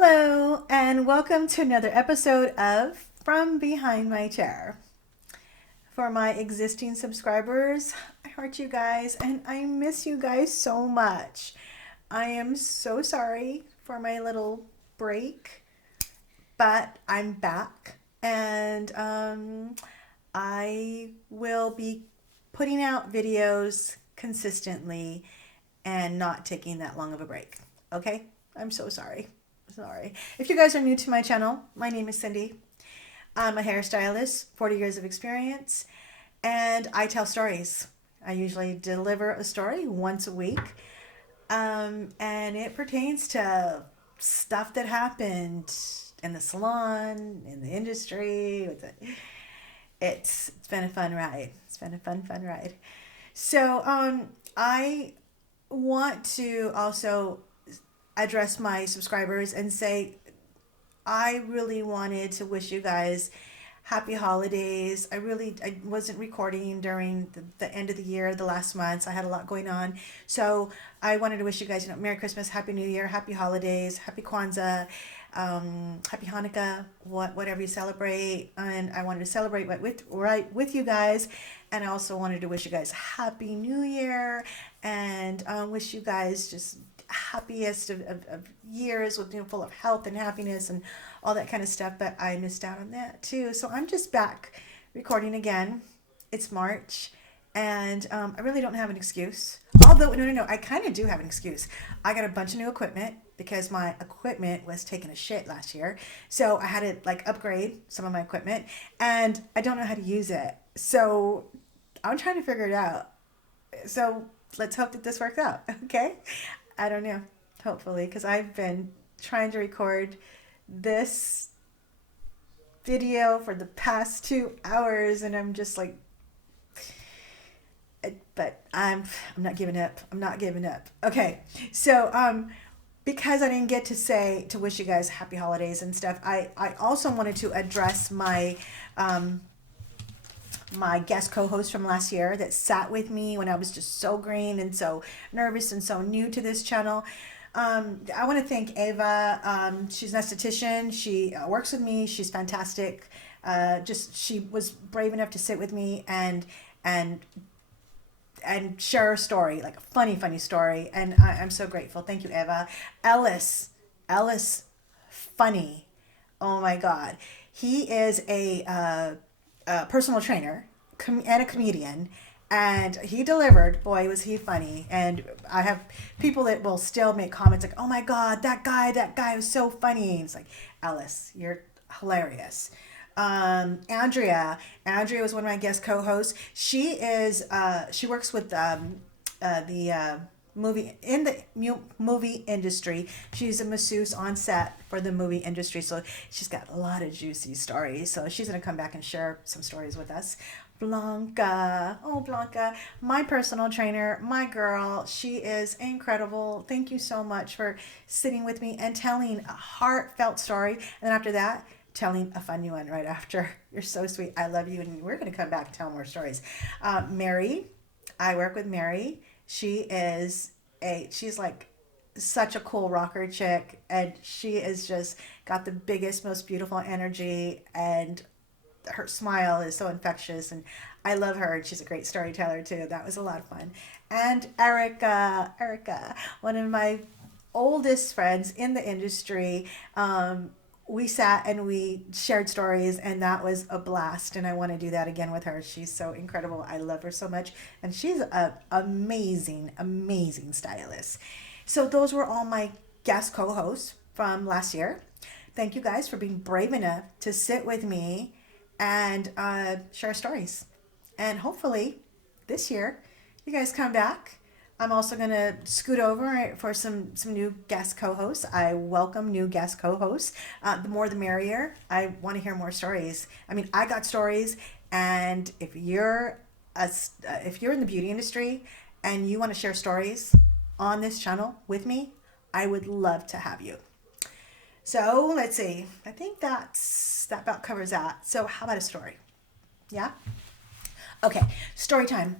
Hello, and welcome to another episode of From Behind My Chair. For my existing subscribers, I heart you guys and I miss you guys so much. I am so sorry for my little break, but I'm back and I will be putting out videos consistently and not taking that long of a break. Okay? I'm so sorry. Sorry. If you guys are new to my channel, my name is Syndie. I'm a hairstylist, 40 years of experience, and I tell stories. I usually deliver a story once a week, and it pertains to stuff that happened in the salon, in the industry. It's been a fun ride. It's been a fun ride. So I want to also address my subscribers and say I really wanted to wish you guys happy holidays. I wasn't recording during the end of the year, the last months. I had a lot going on. So I wanted to wish you guys, Merry Christmas, Happy New Year, Happy Holidays, Happy Kwanzaa, Happy Hanukkah, whatever you celebrate. And I wanted to celebrate with you guys. And I also wanted to wish you guys Happy New Year and wish you guys just happiest of years with full of health and happiness and all that kind of stuff, but I missed out on that too. So I'm just back recording again. It's March and I really don't have an excuse. Although, no, I kind of do have an excuse. I got a bunch of new equipment because my equipment was taking a shit last year. So I had to upgrade some of my equipment and I don't know how to use it. So I'm trying to figure it out. So let's hope that this works out. Okay. I don't know, hopefully, because I've been trying to record this video for the past 2 hours and I'm just but I'm not giving up. I'm not giving up. Okay. So, because I didn't get to wish you guys happy holidays and stuff, I also wanted to address my guest co-host from last year that sat with me when I was just so green and so nervous and so new to this channel. I want to thank Ava. She's an esthetician. She works with me. She's fantastic. She was brave enough to sit with me and share a story, like a funny story. And I'm so grateful. Thank you, Ava. Ellis, funny. Oh my God. He is a personal trainer and a comedian, and he delivered. Boy, was he funny. And I have people that will still make comments like, oh my God, that guy was so funny. It's like, Ellis, you're hilarious. Andrea was one of my guest co-hosts. She works with the movie industry. She's a masseuse on set for the movie industry, so she's got a lot of juicy stories. So she's gonna come back and share some stories with us. Blanca, my personal trainer, my girl, she is incredible. Thank you so much for sitting with me and telling a heartfelt story. And then after that, telling a funny one right after. You're so sweet. I love you, and we're gonna come back and tell more stories. Mary, I work with Mary. She's like such a cool rocker chick, and she is just got the biggest, most beautiful energy, and her smile is so infectious, and I love her, and she's a great storyteller too. That was a lot of fun. And Erica, one of my oldest friends in the industry, we sat and we shared stories, and that was a blast, and I want to do that again with her. She's so incredible. I love her so much, and she's an amazing stylist. So those were all my guest co-hosts from last year. Thank you guys for being brave enough to sit with me and share stories. And hopefully this year you guys come back. I'm also going to scoot over for some new guest co-hosts. I welcome new guest co-hosts. The more the merrier. I want to hear more stories. I mean, I got stories, and if you're in the beauty industry and you want to share stories on this channel with me, I would love to have you. So let's see. I think that about covers that. So how about a story? Yeah? Okay, story time.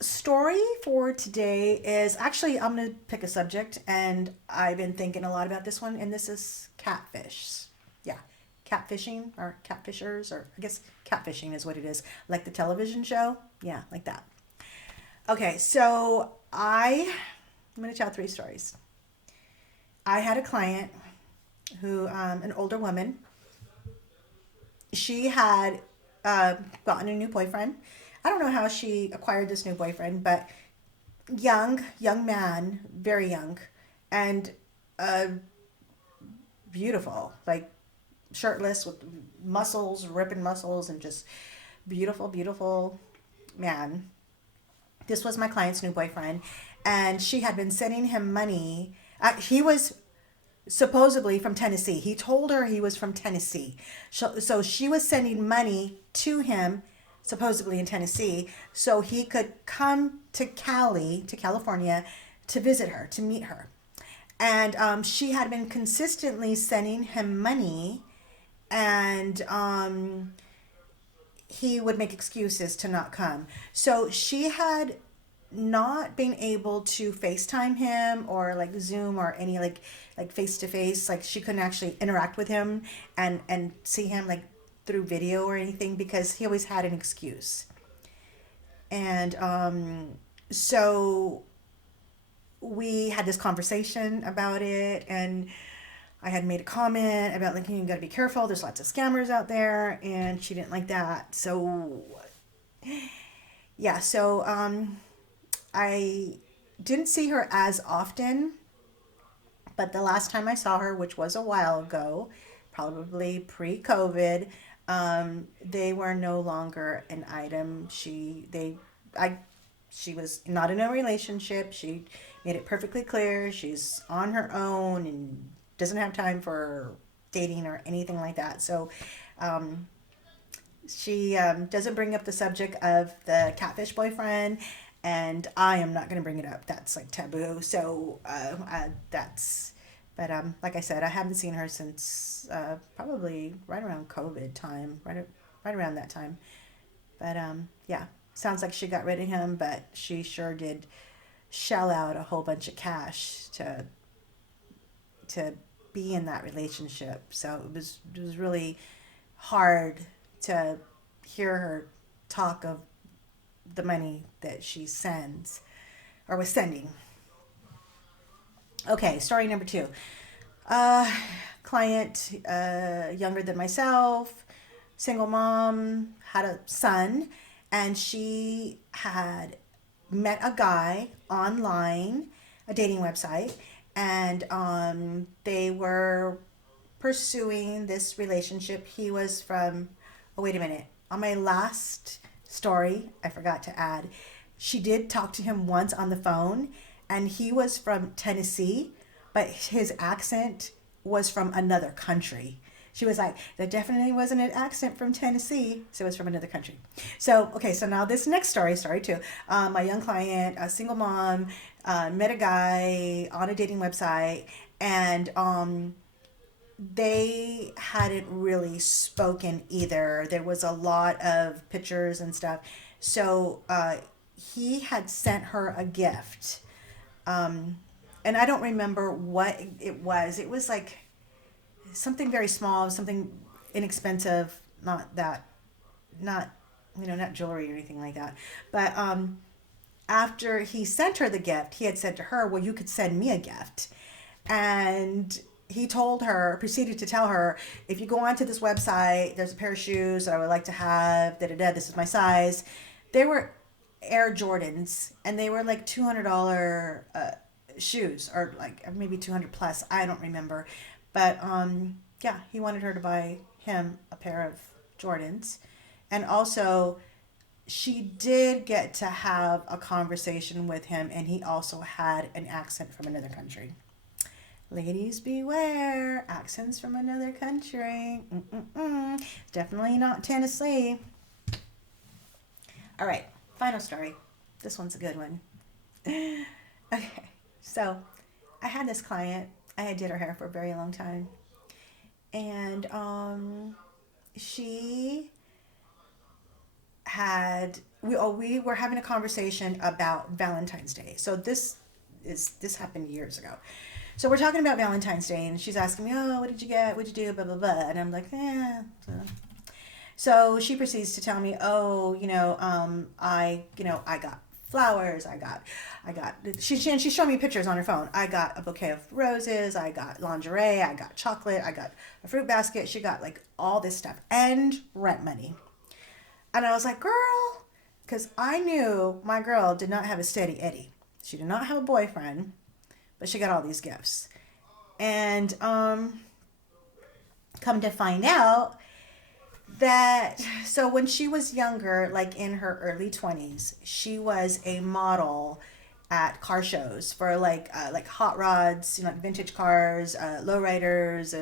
Story for today is actually, I'm going to pick a subject, and I've been thinking a lot about this one, and this is catfish. Yeah, catfishing or catfishers, or I guess catfishing is what it is, like the television show. Yeah, like that. Okay, so I'm going to tell three stories. I had a client who, an older woman, she had gotten a new boyfriend. I don't know how she acquired this new boyfriend, but young man, very young, and uh, beautiful, like shirtless with muscles, ripping muscles, and just beautiful man. This was my client's new boyfriend, and she had been sending him money. He was supposedly from Tennessee. He told her he was from Tennessee. So she was sending money to him, supposedly in Tennessee, so he could come to California, to visit her, to meet her. And she had been consistently sending him money, and he would make excuses to not come. So she had not being able to FaceTime him or like Zoom or any like face to face, like she couldn't actually interact with him and see him like through video or anything, because he always had an excuse. And so we had this conversation about it, and I had made a comment about like, you gotta be careful, there's lots of scammers out there, and she didn't like that. So yeah, so I didn't see her as often, but the last time I saw her, which was a while ago, probably pre-COVID, they were no longer an item. She was not in a relationship. She made it perfectly clear she's on her own and doesn't have time for dating or anything like that. So, she doesn't bring up the subject of the catfish boyfriend, and I am not going to bring it up. That's like taboo. So that's, but like I said, I haven't seen her since probably right around COVID time, right around that time. But yeah, sounds like she got rid of him, but she sure did shell out a whole bunch of cash to be in that relationship. So it was really hard to hear her talk of the money that she sends or was sending. Okay, story number two. Uh, Client, younger than myself, single mom, had a son, and she had met a guy online, a dating website, and they were pursuing this relationship. He was from, oh, wait a minute. On my last story, I forgot to add, she did talk to him once on the phone, and he was from Tennessee, but his accent was from another country. She was like, that definitely wasn't an accent from Tennessee, so it was from another country. So, okay, so now this next story two. My young client, a single mom, met a guy on a dating website, and they hadn't really spoken either. There was a lot of pictures and stuff. So he had sent her a gift. And I don't remember what it was. It was like something very small, something inexpensive, not, not jewelry or anything like that. But after he sent her the gift, he had said to her, well, you could send me a gift. And he told her, proceeded to tell her, if you go onto this website, there's a pair of shoes that I would like to have, da da da, this is my size. They were Air Jordans, and they were like $200 shoes, or like maybe 200 plus, I don't remember. But yeah, he wanted her to buy him a pair of Jordans. And also, she did get to have a conversation with him, and he also had an accent from another country. Ladies beware, accents from another country. Mm-mm-mm. Definitely not Tennessee. All right, final story. This one's a good one. Okay, so I had this client. I had did her hair for a very long time, and she we were having a conversation about Valentine's Day. So this happened years ago. So we're talking about Valentine's Day, and she's asking me, "Oh, what did you get? What'd you do? Blah blah blah." And I'm like, "Eh." So she proceeds to tell me, "Oh, I got flowers. She's showing me pictures on her phone. I got a bouquet of roses. I got lingerie. I got chocolate. I got a fruit basket. She got like all this stuff and rent money." And I was like, "Girl," because I knew my girl did not have a steady Eddie. She did not have a boyfriend, but she got all these gifts. And come to find out that, so when she was younger, like in her early 20s, she was a model at car shows for like hot rods, like vintage cars, lowriders,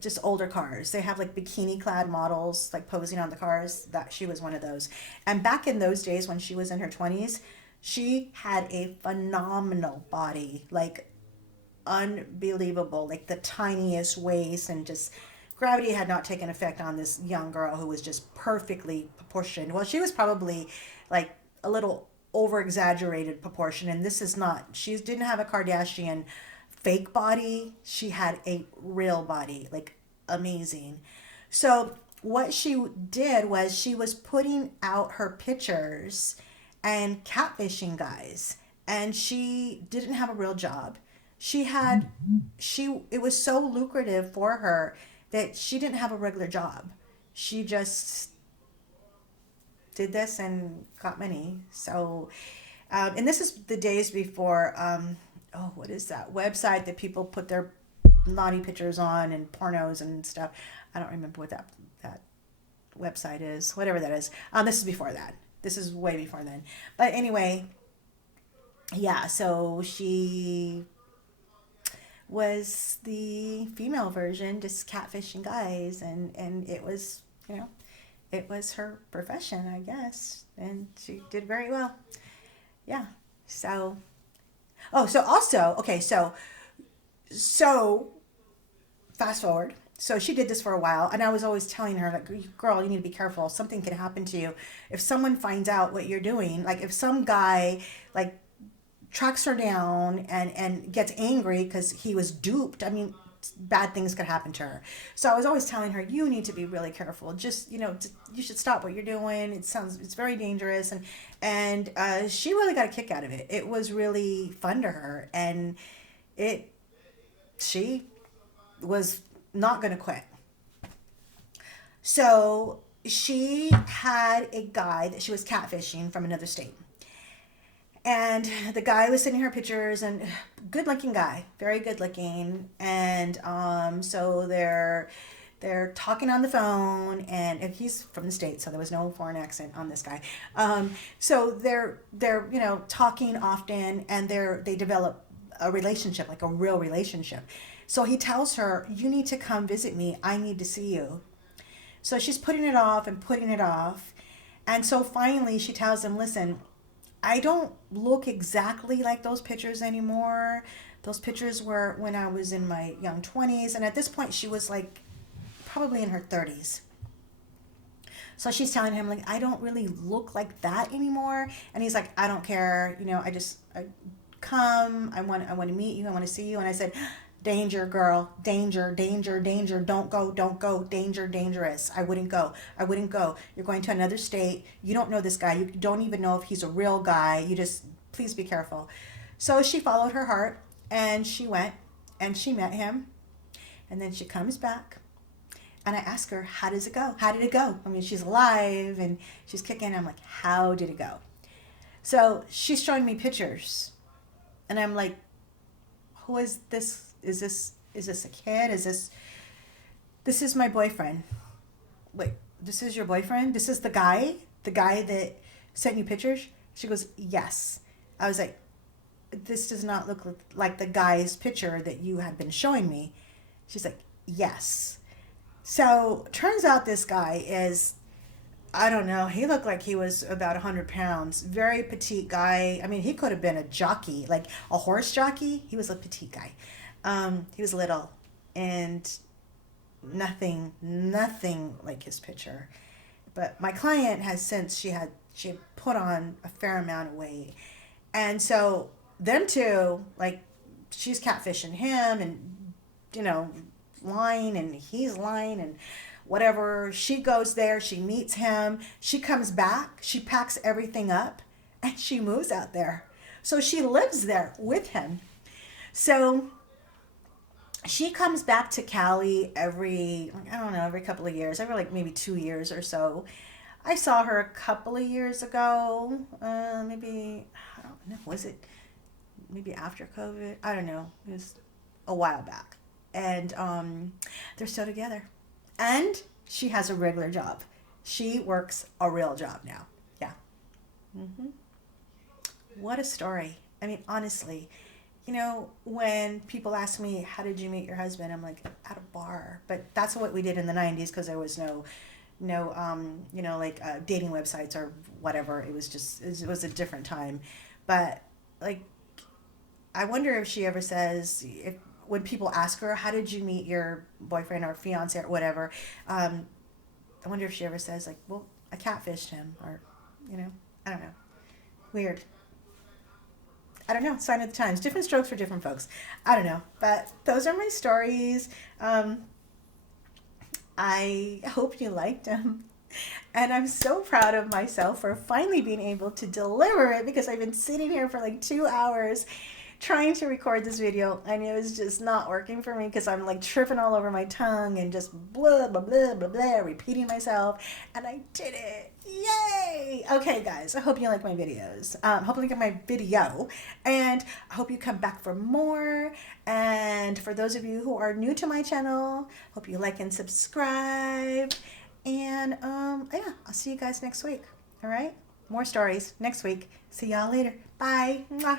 just older cars. They have like bikini clad models like posing on the cars. That she was one of those. And back in those days when she was in her 20s, she had a phenomenal body, like unbelievable, like the tiniest waist, and just gravity had not taken effect on this young girl who was just perfectly proportioned. Well, she was probably like a little over exaggerated proportion, and this is not, she didn't have a Kardashian fake body. She had a real body, like amazing. So what she did was she was putting out her pictures and catfishing guys, and she didn't have a real job. She it was so lucrative for her that she didn't have a regular job. She just did this and got money. So and this is the days before oh, what is that website that people put their naughty pictures on, and pornos and stuff? I don't remember what that website is, whatever that is. This is before that. This is way before then. But anyway, yeah, so she was the female version, just catfishing guys, and it was, it was her profession, I guess, and she did very well. Yeah. So, oh, so also, okay, so fast forward. So she did this for a while, and I was always telling her, like, "Girl, you need to be careful. Something can happen to you if someone finds out what you're doing. Like, if some guy like tracks her down and gets angry because he was duped. I mean, bad things could happen to her." So I was always telling her, "You need to be really careful. Just, you should stop what you're doing. It's very dangerous." And she really got a kick out of it. It was really fun to her, and she was not going to quit. So she had a guy that she was catfishing from another state. And the guy was sending her pictures, and good looking guy, very good looking. And so they're talking on the phone, and he's from the States, so there was no foreign accent on this guy. So they're talking often, and they develop a relationship, like a real relationship. So he tells her, "You need to come visit me. I need to see you." So she's putting it off and putting it off. And so finally she tells him, "Listen, I don't look exactly like those pictures anymore. Those pictures were when I was in my young 20s." And at this point, she was like probably in her 30s. So she's telling him, like, "I don't really look like that anymore." And he's like, "I don't care. I come. I want to meet you. I want to see you." And I said, "Danger, girl. Danger, danger, danger. Don't go, don't go. Danger, dangerous. I wouldn't go. I wouldn't go. You're going to another state. You don't know this guy. You don't even know if he's a real guy. Please be careful." So she followed her heart, and she went, and she met him. And then she comes back, and I ask her, "How does it go? How did it go?" I mean, she's alive, and she's kicking. I'm like, "How did it go?" So she's showing me pictures, and I'm like, "Who is this? Is this a kid? This is my boyfriend." "Wait, this is your boyfriend? This is the guy that sent you pictures?" She goes, "Yes." I was like, "This does not look like the guy's picture that you had been showing me." She's like, "Yes." So turns out this guy is, I don't know, he looked like he was about 100 pounds. Very petite guy. I mean, he could have been a jockey, like a horse jockey. He was a petite guy. He was little, and nothing like his picture. But my client has since she had put on a fair amount of weight. And so them two, like, she's catfishing him and, you know, lying, and he's lying and whatever. She goes there, she meets him, she comes back, she packs everything up, and she moves out there. So she lives there with him. So she comes back to Cali every, I don't know, every couple of years, every like maybe 2 years or so. I saw her a couple of years ago, maybe, I don't know, was it maybe after COVID? I don't know. It was a while back. And they're still together. And she has a regular job. She works a real job now. Yeah. hmm What a story. I mean, honestly, you know, when people ask me, how did you meet your husband? I'm like, at a bar. But that's what we did in the 90s because there was you know, like dating websites or whatever. It was just, it was a different time. But like, I wonder if she ever says, if when people ask her, how did you meet your boyfriend or fiance or whatever, I wonder if she ever says like, well, I catfished him, or, you know, I don't know. Weird. I don't know. Sign of the times. Different strokes for different folks. I don't know. But those are my stories. I hope you liked them. And I'm so proud of myself for finally being able to deliver it, because I've been sitting here for like 2 hours trying to record this video, and it was just not working for me because I'm like tripping all over my tongue and just blah, blah, blah, blah, blah, repeating myself. And I did it. Yay! Okay, guys, I hope you like my videos. Hope you like my video. And I hope you come back for more. And for those of you who are new to my channel, hope you like and subscribe. And yeah, I'll see you guys next week. All right? More stories next week. See y'all later. Bye. Mwah.